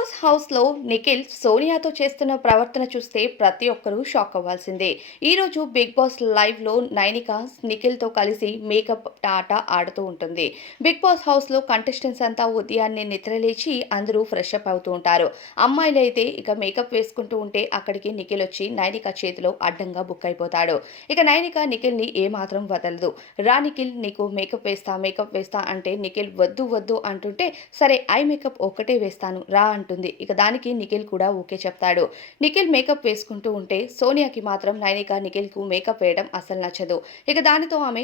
Boss హౌస్‌లో నిఖిల్, సోనియాతో చేస్తున్న ప్రవర్తన చూస్తే ప్రతి ఒక్కరూ షాక్ అవ్వాల్సిందే. ఈరోజు 'బిగ్ బాస్' లైవ్‌లో నైనిక నిఖిల్‌తో కలిసి మేకప్ ఆట ఆడుతూ ఉంటుంది. 'బిగ్ బాస్' హౌస్‌లో కంటెస్టెంట్స్ అంతా ఉదయాన్నే నిద్రలేచి అందరూ ఫ్రెష్ అప్ అవుతూ ఉంటారు. అమ్మాయిలైతే ఇక మేకప్ వేసుకుంటూ ఉంటే అక్కడికి నిఖిల్ వచ్చి నైనిక చేతిలో అడ్డంగా బుక్ అయిపోతాడు. ఇక నైనిక నిఖిల్‌ని ఏమాత్రం వదలదు. "రా నిఖిల్, నీకు మేకప్ వేస్తా" అంటే నిఖిల్ వద్దు వద్దు అంటుంటే, "సరే, ఐ మేకప్ ఒక్కటే వేస్తాను రా" అంటుంది. ఇక దానికి నిఖిల్ కూడా ఓకే చెప్తాడు. నిఖిల్ మేకప్ వేసుకుంటూ ఉంటే సోనియాకి మాత్రం నైనిక నిఖిల్‌కు మేకప్ వేయడం అస్సలు నచ్చదు. ఇక దానితో ఆమె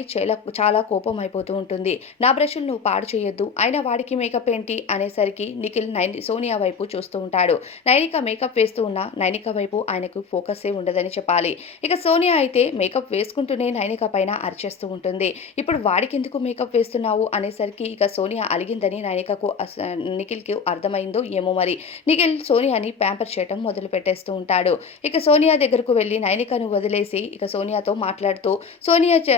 చాలా కోపం అయిపోతూ ఉంటుంది. "నా బ్రష్‌లు నువ్వు పాడు చేయొద్దు. అయినా వాడికి మేకప్ ఏంటి" అనేసరికి నిఖిల్ సోనియా వైపు చూస్తూ ఉంటాడు. నైనిక మేకప్ వేస్తూ ఉన్న నైనిక వైపు ఆయనకు ఫోకస్సే ఉండదని చెప్పాలి. ఇక సోనియా అయితే మేకప్ వేసుకుంటూనే నైనిక పైన అరిచేస్తూ ఉంటుంది. "ఇప్పుడు వాడికెందుకు మేకప్ వేస్తున్నావు" అనేసరికి ఇక సోనియా అలిగిందని నిఖిల్‌కి అర్థమైందో ఏమో మరి. నిఖిల్ సోనియాని ప్యాంపర్ చేయటం మొదలు పెట్టేస్తూ ఉంటాడు. ఇక సోనియా దగ్గరకు వెళ్లి నైనికను వదిలేసి ఇక సోనియాతో మాట్లాడుతూ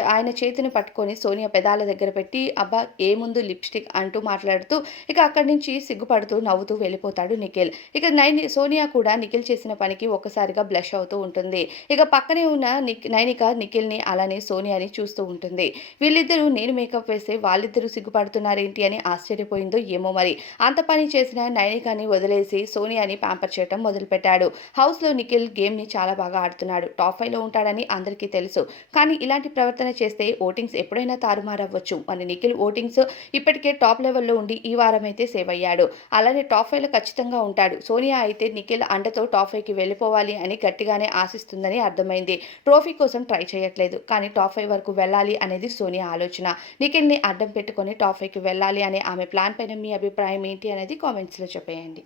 ఆయన చేతిని పట్టుకొని సోనియా పెదాల దగ్గర పెట్టి "అబ్బా ఏముందు లిప్‌స్టిక్" అంటూ మాట్లాడుతూ ఇక అక్కడి నుంచి సిగ్గుపడుతూ నవ్వుతూ వెళ్ళిపోతాడు నిఖిల్. ఇక సోనియా కూడా నిఖిల్ చేసిన పనికి ఒక్కసారిగా బ్లష్ అవుతూ ఉంటుంది. ఇక పక్కనే ఉన్న నైనిక నిఖిల్‌ని అలానే సోనియాని చూస్తూ ఉంటుంది. వీళ్ళిద్దరూ నేను మేకప్ వేస్తే వాళ్ళిద్దరూ సిగ్గుపడుతున్నారేంటి అని ఆశ్చర్యపోయిందో ఏమో మరి. అంత పని చేసిన నైనికని వదిలేసి సోనియాని ప్యాంపర్ చేయటం మొదలుపెట్టాడు. హౌస్‌లో నిఖిల్ గేమ్‌ని చాలా బాగా ఆడుతున్నాడు. టాప్ 5లో ఉంటాడని అందరికీ తెలుసు. కానీ ఇలాంటి ప్రవర్తన చేస్తే ఓటింగ్స్ ఎప్పుడైనా తారుమారవ్వచ్చు. మరి నిఖిల్ ఓటింగ్స్ ఇప్పటికే టాప్ లెవెల్‌లో ఉండి ఈ వారమైతే సేవ్ అయ్యాడు. అలానే టాప్ 5లో ఖచ్చితంగా ఉంటాడు. సోనియా అయితే నిఖిల్ అండతో టాప్ 5కి వెళ్ళిపోవాలి అని గట్టిగానే ఆశిస్తుందని అర్థమైంది. ట్రోఫీ కోసం ట్రై చేయట్లేదు. కానీ టాప్ 5 వరకు వెళ్ళాలి అనేది సోనియా ఆలోచన. నిఖిల్‌ని అడ్డం పెట్టుకొని టాప్ 5కి వెళ్ళాలి అనే ఆమె ప్లాన్ పైన మీ అభిప్రాయం ఏంటి అనేది కామెంట్స్‌లో చెప్పేయండి.